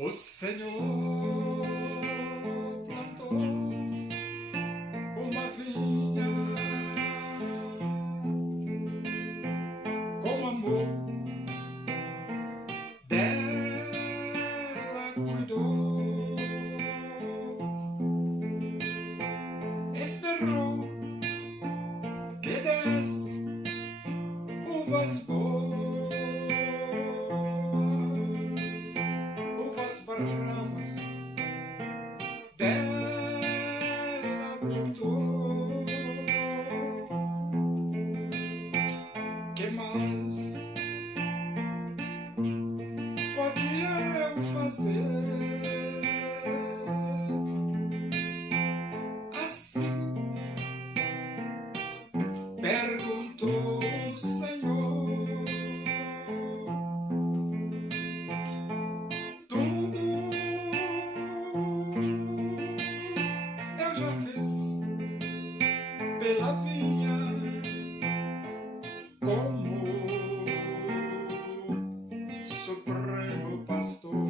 O Senhor plantou uma vinha com amor, dela cuidou, esperou que desse uvas boas, uvas bravas, dela brotou. Que mais podia eu fazer? Assim perguntou o Senhor. Tudo eu já fiz pela vinha, como Supremo Pastor.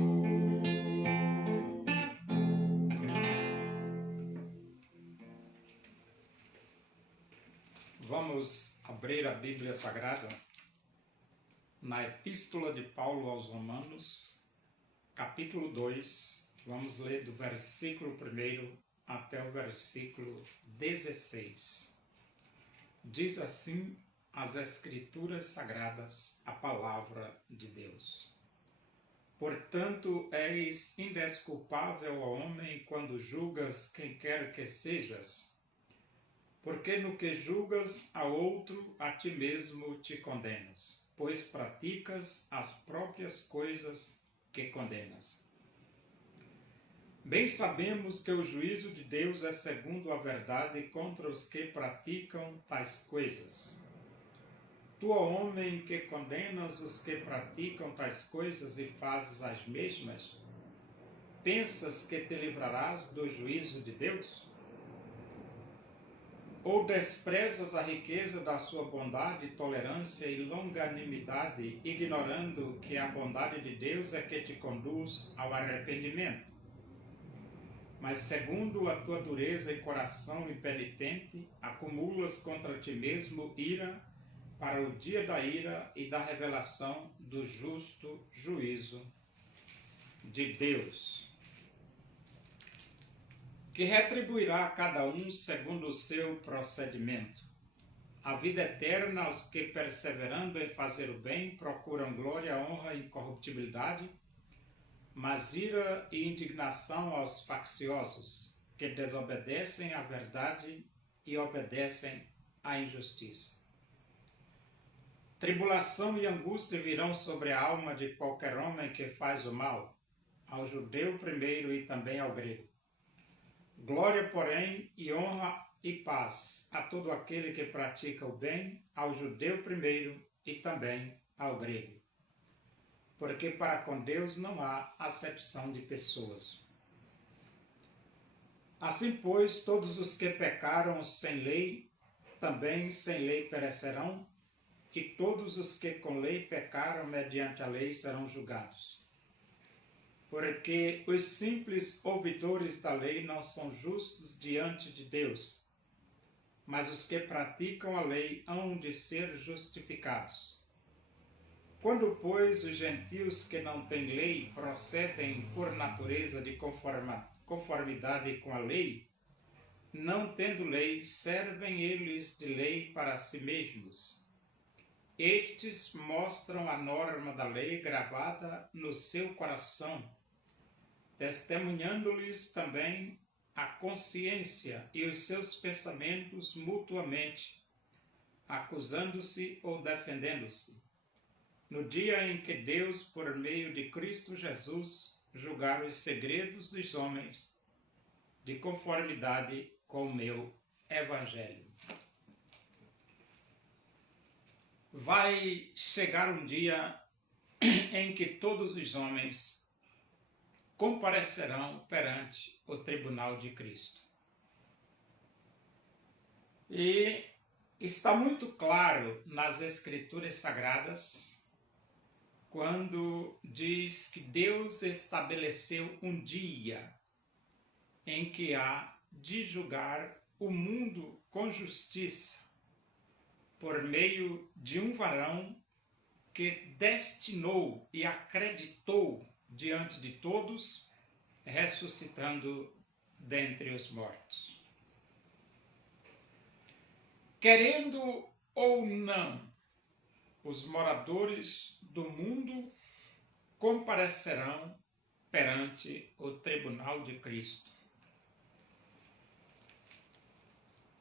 Vamos abrir a Bíblia Sagrada na Epístola de Paulo aos Romanos, capítulo 2, vamos ler do versículo 1 até o versículo 16. Diz assim as Escrituras Sagradas, a Palavra de Deus. Portanto, és indesculpável, ó homem, quando julgas quem quer que sejas, porque no que julgas a outro, a ti mesmo te condenas, pois praticas as próprias coisas que condenas. Bem sabemos que o juízo de Deus é segundo a verdade contra os que praticam tais coisas. Tu, ó homem, que condenas os que praticam tais coisas e fazes as mesmas, pensas que te livrarás do juízo de Deus? Ou desprezas a riqueza da sua bondade, tolerância e longanimidade, ignorando que a bondade de Deus é que te conduz ao arrependimento? Mas segundo a tua dureza e coração impenitente, acumulas contra ti mesmo ira para o dia da ira e da revelação do justo juízo de Deus, que retribuirá a cada um segundo o seu procedimento. A vida eterna aos que, perseverando em fazer o bem, procuram glória, honra e incorruptibilidade, mas ira e indignação aos facciosos, que desobedecem à verdade e obedecem à injustiça. Tribulação e angústia virão sobre a alma de qualquer homem que faz o mal, ao judeu primeiro e também ao grego. Glória, porém, e honra e paz a todo aquele que pratica o bem, ao judeu primeiro e também ao grego. Porque para com Deus não há acepção de pessoas. Assim, pois, todos os que pecaram sem lei, também sem lei perecerão, e todos os que com lei pecaram mediante a lei serão julgados. Porque os simples ouvidores da lei não são justos diante de Deus, mas os que praticam a lei hão de ser justificados. Quando, pois, os gentios que não têm lei procedem por natureza de conformidade com a lei, não tendo lei, servem eles de lei para si mesmos. Estes mostram a norma da lei gravada no seu coração, testemunhando-lhes também a consciência e os seus pensamentos mutuamente, acusando-se ou defendendo-se, no dia em que Deus, por meio de Cristo Jesus, julgar os segredos dos homens, de conformidade com o meu Evangelho. Vai chegar um dia em que todos os homens comparecerão perante o tribunal de Cristo. E está muito claro nas Escrituras Sagradas quando diz que Deus estabeleceu um dia em que há de julgar o mundo com justiça, por meio de um varão que destinou e acreditou diante de todos, ressuscitando dentre os mortos. Querendo ou não, os moradores do mundo comparecerão perante o tribunal de Cristo.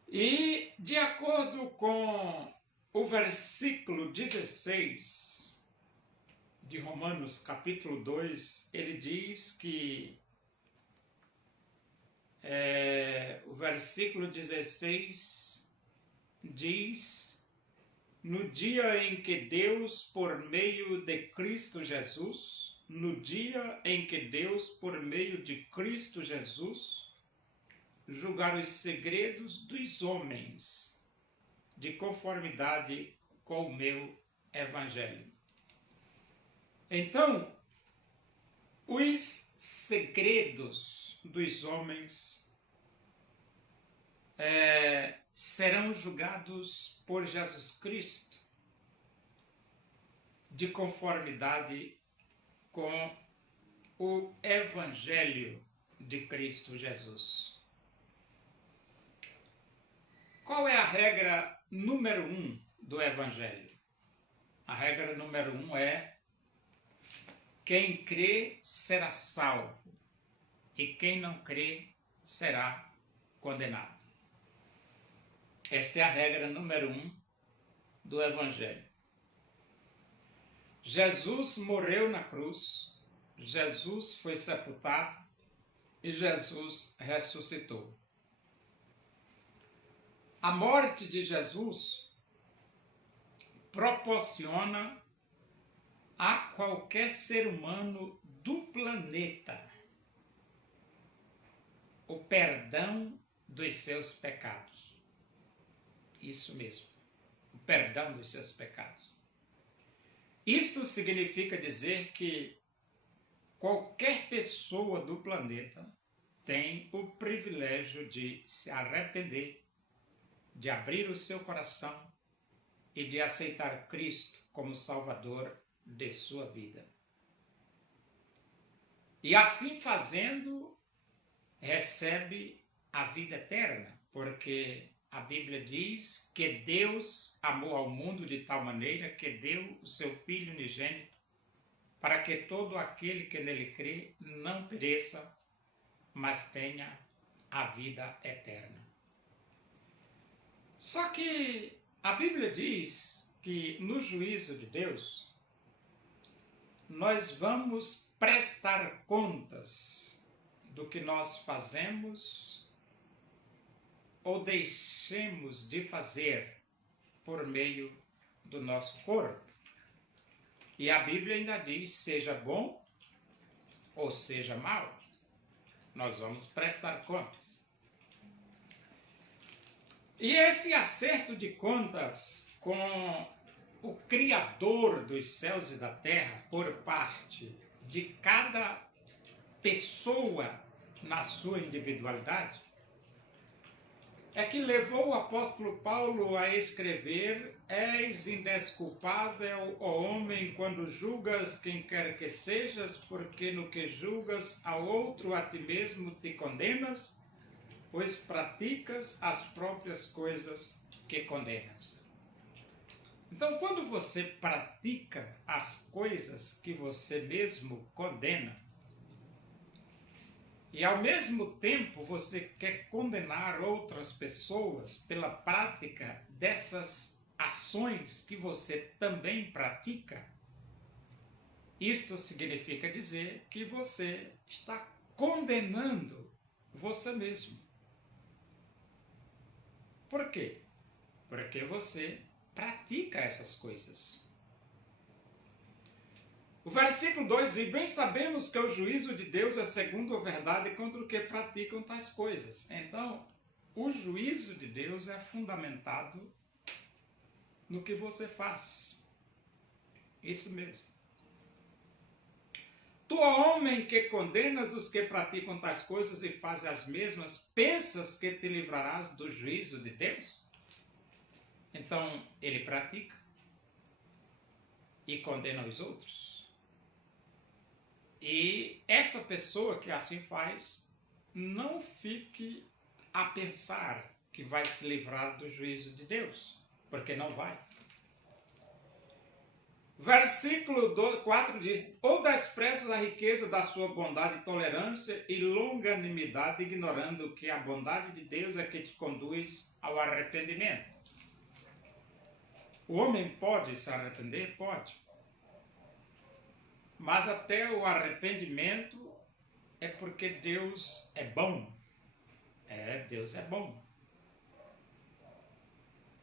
E, de acordo com o versículo 16 de Romanos, capítulo 2, ele diz que, o versículo 16 diz: no dia em que Deus, por meio de Cristo Jesus, no dia em que Deus, por meio de Cristo Jesus, julgar os segredos dos homens, de conformidade com o meu evangelho. Então, os segredos dos homens serão julgados por Jesus Cristo, de conformidade com o evangelho de Cristo Jesus. Qual é a regra número 1 do Evangelho? A regra número 1 é: quem crê será salvo, e quem não crê será condenado. Esta é a regra número 1 do Evangelho. Jesus morreu na cruz, Jesus foi sepultado e Jesus ressuscitou. A morte de Jesus proporciona a qualquer ser humano do planeta o perdão dos seus pecados. Isso mesmo, o perdão dos seus pecados. Isto significa dizer que qualquer pessoa do planeta tem o privilégio de se arrepender, de abrir o seu coração e de aceitar Cristo como Salvador de sua vida. E assim fazendo, recebe a vida eterna, porque a Bíblia diz que Deus amou ao mundo de tal maneira que deu o seu Filho unigênito, para que todo aquele que nele crê não pereça, mas tenha a vida eterna. Só que a Bíblia diz que no juízo de Deus, nós vamos prestar contas do que nós fazemos ou deixemos de fazer por meio do nosso corpo. E a Bíblia ainda diz, seja bom ou seja mal, nós vamos prestar contas. E esse acerto de contas com o Criador dos céus e da terra, por parte de cada pessoa na sua individualidade, é que levou o apóstolo Paulo a escrever: és indesculpável, ó homem, quando julgas quem quer que sejas, porque no que julgas a outro, a ti mesmo te condenas, pois praticas as próprias coisas que condenas. Então, quando você pratica as coisas que você mesmo condena, e ao mesmo tempo você quer condenar outras pessoas pela prática dessas ações que você também pratica, isto significa dizer que você está condenando você mesmo. Por quê? Porque você pratica essas coisas. O versículo 2 diz: bem sabemos que o juízo de Deus é segundo a verdade contra o que praticam tais coisas. Então, o juízo de Deus é fundamentado no que você faz. Isso mesmo. Tu, ó homem, que condenas os que praticam tais coisas e fazem as mesmas, pensas que te livrarás do juízo de Deus? Então, ele pratica e condena os outros. E essa pessoa que assim faz, não fique a pensar que vai se livrar do juízo de Deus, porque não vai. Versículo 4 diz: ou desprezas a riqueza da sua bondade, tolerância e longanimidade, ignorando que a bondade de Deus é que te conduz ao arrependimento. O homem pode se arrepender? Pode. Mas até o arrependimento é porque Deus é bom. Deus é bom.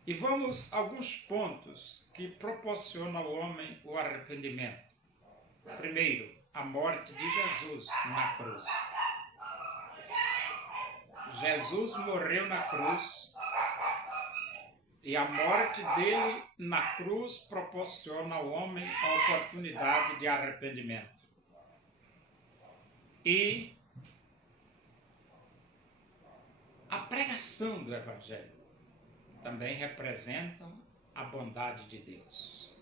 E vamos a alguns pontos que proporcionam ao homem o arrependimento. Primeiro, a morte de Jesus na cruz. Jesus morreu na cruz e a morte dele na cruz proporciona ao homem a oportunidade de arrependimento. E a pregação do Evangelho também representa a bondade de Deus.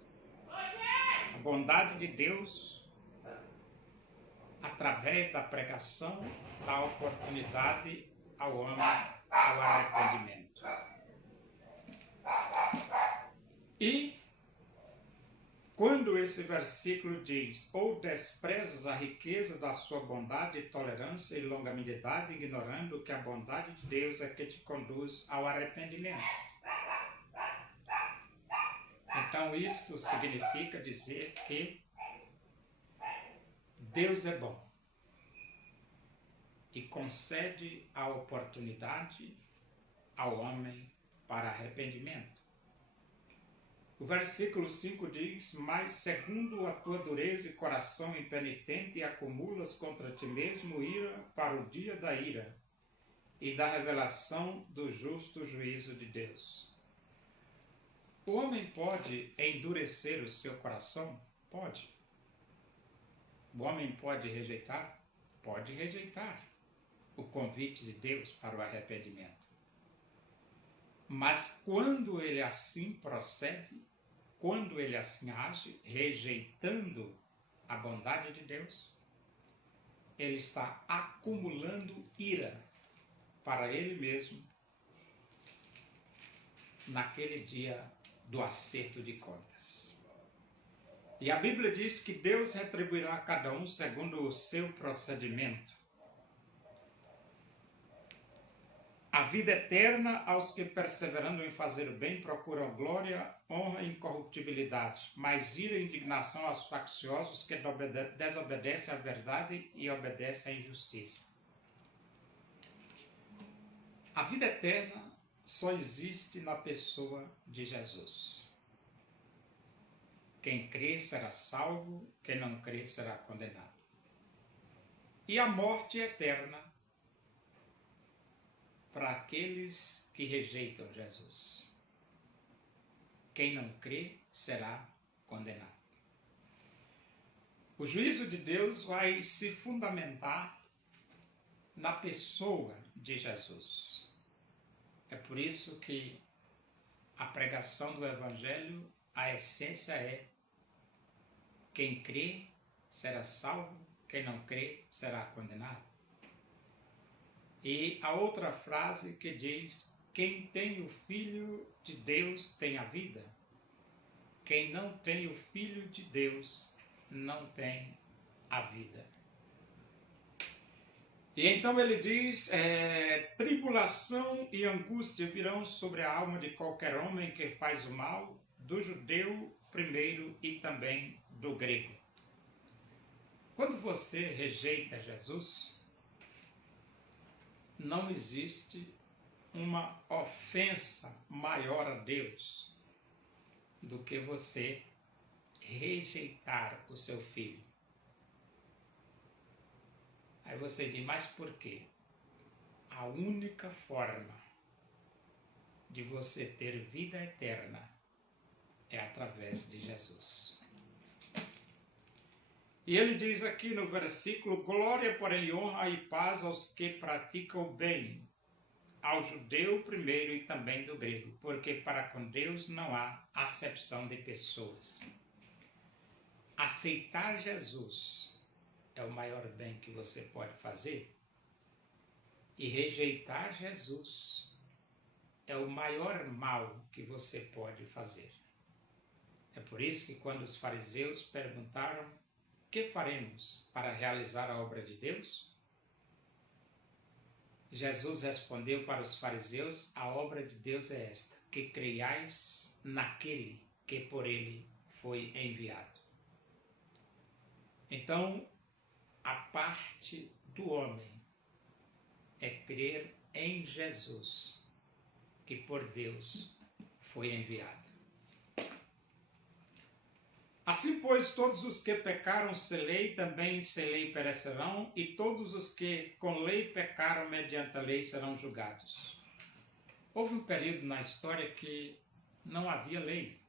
A bondade de Deus, através da pregação, dá oportunidade ao homem ao arrependimento. E quando esse versículo diz: ou desprezas a riqueza da sua bondade, tolerância e longanimidade, ignorando que a bondade de Deus é que te conduz ao arrependimento. Então, isto significa dizer que Deus é bom e concede a oportunidade ao homem para arrependimento. O versículo 5 diz: mas segundo a tua dureza e coração impenitente, acumulas contra ti mesmo ira para o dia da ira e da revelação do justo juízo de Deus. O homem pode endurecer o seu coração? Pode. O homem pode rejeitar? Pode rejeitar o convite de Deus para o arrependimento. Mas quando ele assim procede, quando ele assim age, rejeitando a bondade de Deus, ele está acumulando ira para ele mesmo naquele dia do acerto de contas. E a Bíblia diz que Deus retribuirá a cada um segundo o seu procedimento. A vida eterna aos que, perseverando em fazer o bem, procuram glória, honra e incorruptibilidade, mas ira e indignação aos facciosos que desobedecem à verdade e obedecem à injustiça. A vida eterna só existe na pessoa de Jesus. Quem crê será salvo, quem não crê será condenado. E a morte eterna para aqueles que rejeitam Jesus. Quem não crê será condenado. O juízo de Deus vai se fundamentar na pessoa de Jesus. É por isso que a pregação do Evangelho, a essência é: quem crê será salvo, quem não crê será condenado. E a outra frase que diz: quem tem o Filho de Deus tem a vida. Quem não tem o Filho de Deus não tem a vida. E então ele diz: tribulação e angústia virão sobre a alma de qualquer homem que faz o mal, do judeu primeiro e também do grego. Quando você rejeita Jesus, não existe uma ofensa maior a Deus do que você rejeitar o seu filho. Aí você diz: mas por quê? A única forma de você ter vida eterna é através de Jesus. E ele diz aqui no versículo: glória, porém, honra e paz aos que praticam o bem, ao judeu primeiro e também do grego, porque para com Deus não há acepção de pessoas. Aceitar Jesus é o maior bem que você pode fazer, e rejeitar Jesus é o maior mal que você pode fazer. É por isso que quando os fariseus perguntaram: que faremos para realizar a obra de Deus? Jesus respondeu para os fariseus: a obra de Deus é esta, que creiais naquele que por ele foi enviado. Então, a parte do homem é crer em Jesus, que por Deus foi enviado. Assim, pois, todos os que pecaram sem lei, também sem lei perecerão, e todos os que com lei pecaram mediante a lei serão julgados. Houve um período na história que não havia lei.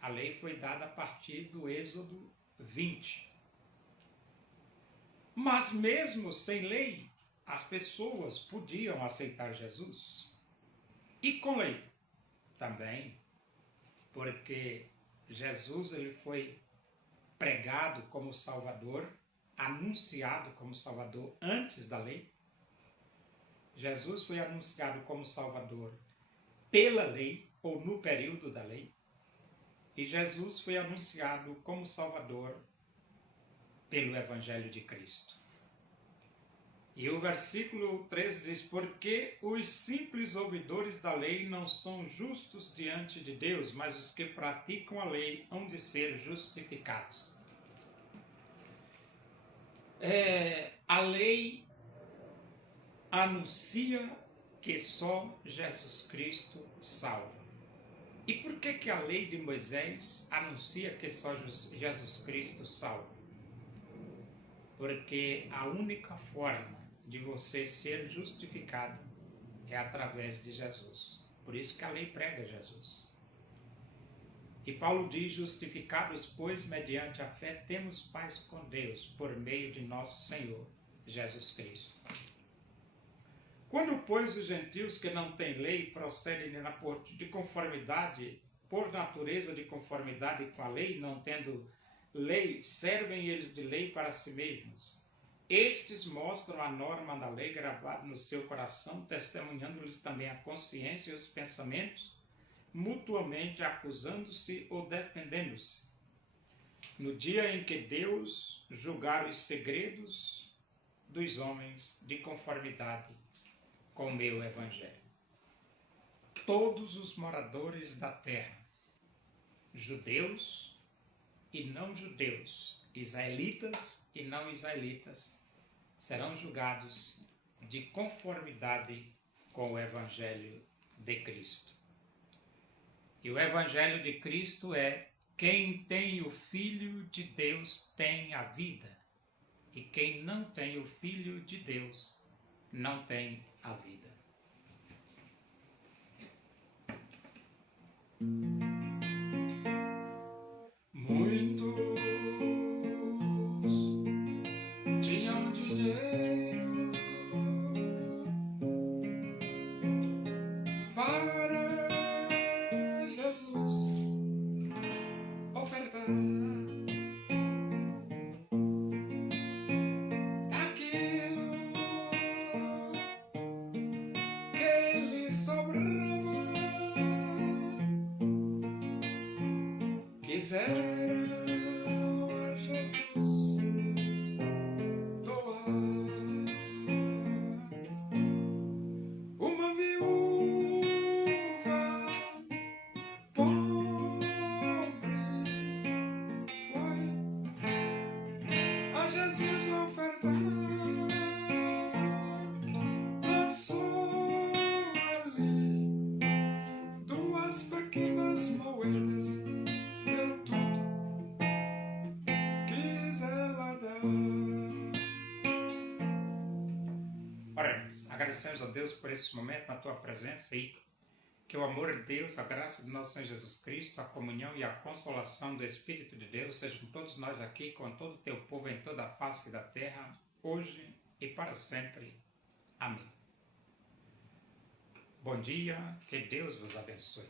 A lei foi dada a partir do Êxodo 20. Mas mesmo sem lei, as pessoas podiam aceitar Jesus. E com lei também, porque Jesus ele foi pregado como Salvador, anunciado como Salvador antes da lei. Jesus foi anunciado como Salvador pela lei, ou no período da lei. E Jesus foi anunciado como Salvador pelo Evangelho de Cristo. E o versículo 13 diz: porque os simples ouvidores da lei não são justos diante de Deus, mas os que praticam a lei hão de ser justificados. A lei anuncia que só Jesus Cristo salva. E por que a lei de Moisés anuncia que só Jesus Cristo salva? Porque a única forma de você ser justificado é através de Jesus. Por isso que a lei prega Jesus. E Paulo diz: justificados, pois, mediante a fé, temos paz com Deus, por meio de nosso Senhor Jesus Cristo. Quando, pois, os gentios que não têm lei procedem de conformidade, por natureza de conformidade com a lei, não tendo lei, servem eles de lei para si mesmos. Estes mostram a norma da lei gravada no seu coração, testemunhando-lhes também a consciência e os pensamentos, mutuamente acusando-se ou defendendo-se. No dia em que Deus julgar os segredos dos homens de conformidade com o meu Evangelho. Todos os moradores da terra, judeus e não judeus, israelitas e não israelitas, serão julgados de conformidade com o Evangelho de Cristo. E o Evangelho de Cristo é: quem tem o Filho de Deus tem a vida, e quem não tem o Filho de Deus não tem a vida. Muitos tinham dinheiro para Jesus ofertar aquilo que lhe sobrava. Quiseram a Jesus doar. Uma viúva pobre foi a Jesus ofertar. Lançou ali 2 pequenas moedas, deu tudo, quis ela dar. Oremos, agradecemos a Deus por esse momento na tua presença e Que o amor de Deus, a graça de nosso Senhor Jesus Cristo, a comunhão e a consolação do Espírito de Deus sejam com todos nós aqui, com todo o teu povo em toda a face da terra, hoje e para sempre. Amém. Bom dia, que Deus vos abençoe.